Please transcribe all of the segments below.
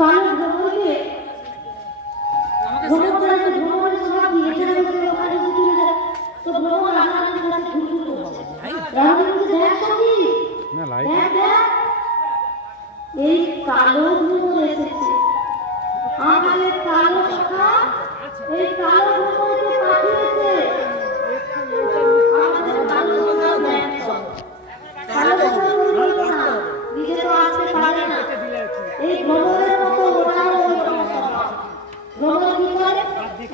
কালো ভ্রমণকে ভ্রমণ করা তো ভ্রমণের সব এখানে ওখানে ঘুরে যায় তো ভ্রমণ আমাদের কাছে ঘুরে হচ্ছে রামজি দেখ সবই না লাইট এই কালো ভ্রমণ এসেছে আমাদের কালো শাখা এই কালো ভ্রমণকে পাঠিয়েছে আমাদের কালো শাখা দেখ কালো শাখা নিজে তো আসতে পারে না এই ভ্রমণের মতো ওরাও ভ্রমণ কি করে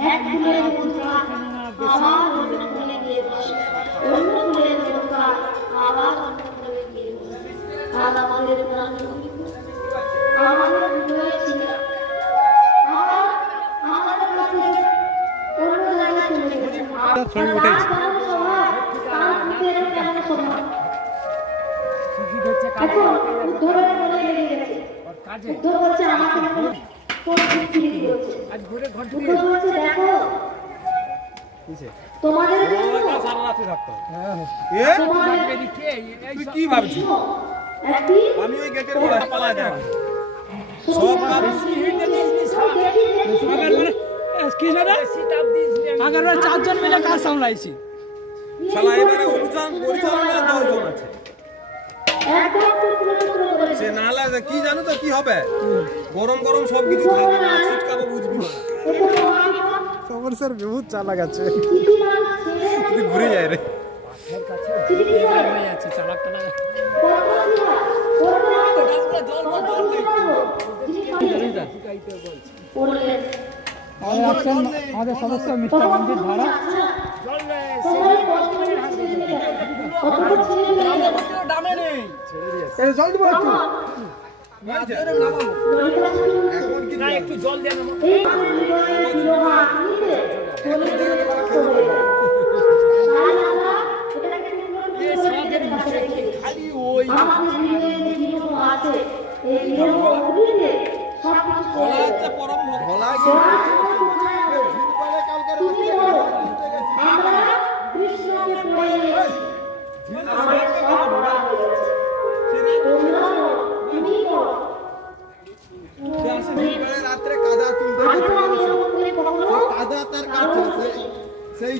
এক ফুলের মুদ্রা আবার অন্য ফুলে গিয়ে বসে অন্য ফুলের মুদ্রা আবার অন্য ফুলে গিয়ে বসে আর আমাদের প্রাণ আমাদের হৃদয়ে ছিল আমাদের কাছে অন্য জায়গায় চলে গেছে এখন উদ্ধরের মনে লেগে গেছে উদ্ধর বলছে আমাকে কোন ফিরে দিয়েছে আজ ঘুরে ঘন্টা উদ্ধর বলছে দেখো তোমাদের সারা রাতে থাকতো তুই কি ভাবছিস আমি ওই গেটের বড় পালা দেব সব কাজ কি জানা আগার চারজন মিলে কাজ সামলাইছি শালা এবারে অনুযায়ী পরিচালনা 10 জন আছে সে নালা কি জানো তো কি হবে গরম গরম সব কিছু খাবে না ছিটকাবো বুঝবি না খবর স্যার বহুত চালাক আছে তুই ঘুরে যায় রে পাথর কাছে হয়ে যাচ্ছে চালাক চালাক আমাদের সদস্য মিস্টার মঞ্জিত ভাড়া জল দিব একটু জল দেন খালি ওই পরম ভোলা রাত্রে কাদা তুলতে কাদা তার কাছে সেই